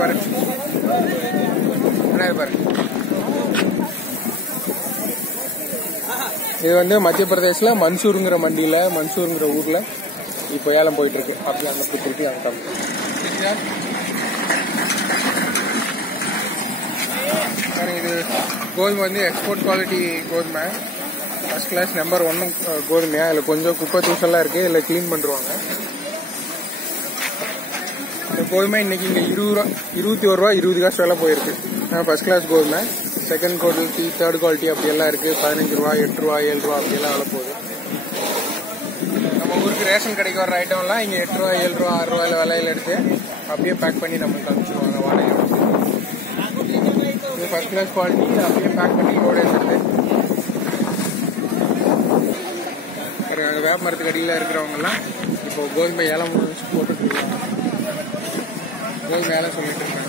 பாரு பாரு. இது வந்து மத்திய பிரதேஷ்ல மன்சூருங்கிற மண்டியில மன்சூருங்கிற ஊர்ல இப்போ ஏலம் போயிட்டு இருக்கு. அப்படி அந்த திருப்பி அங்க இது கோதுமை வந்து எக்ஸ்போர்ட் குவாலிட்டி கோதுமை, ஃபர்ஸ்ட் கிளாஸ் நம்பர் 1 கோதுமையா. இதில் கொஞ்சம் குப்பை தூசெல்லாம் இருக்கு, இதில் கிளீன் பண்ணுவாங்க. இந்த கோதுமை இன்னைக்கு இங்கே 21 ரூபா 20 காசு வேலை போயிருக்கு. ஃபர்ஸ்ட் கிளாஸ் கோதுமை. செகண்ட் குவாலிட்டி, தேர்ட் குவாலிட்டி அப்படியெல்லாம் இருக்கு. 15 ரூபா 8 ரூபா 7 ரூபா அப்படியெல்லாம் வேலை போகுது. நம்ம ஊருக்கு ரேஷன் கடைக்கு வர ஐட்டம்லாம் இங்கே 8 ரூபா 7 ரூபா 6 ரூபாயில விலையில எடுத்து அப்படியே பேக் பண்ணி நம்மளுக்கு அனுப்பிச்சிடுவாங்க வாடகை. இது ஃபர்ஸ்ட் கிளாஸ் குவாலிட்டி, அப்படியே பேக் பண்ணி லோடு எடுத்துட்டு வேப்ப மரத்துக்கு அடியில் இருக்கிறவங்கலாம் இப்போ கோதுமை ஏலம் போட்டுட்டு இருக்காங்க. கோதுமை ஏலம் சொல்லிட்டு இருக்காங்க.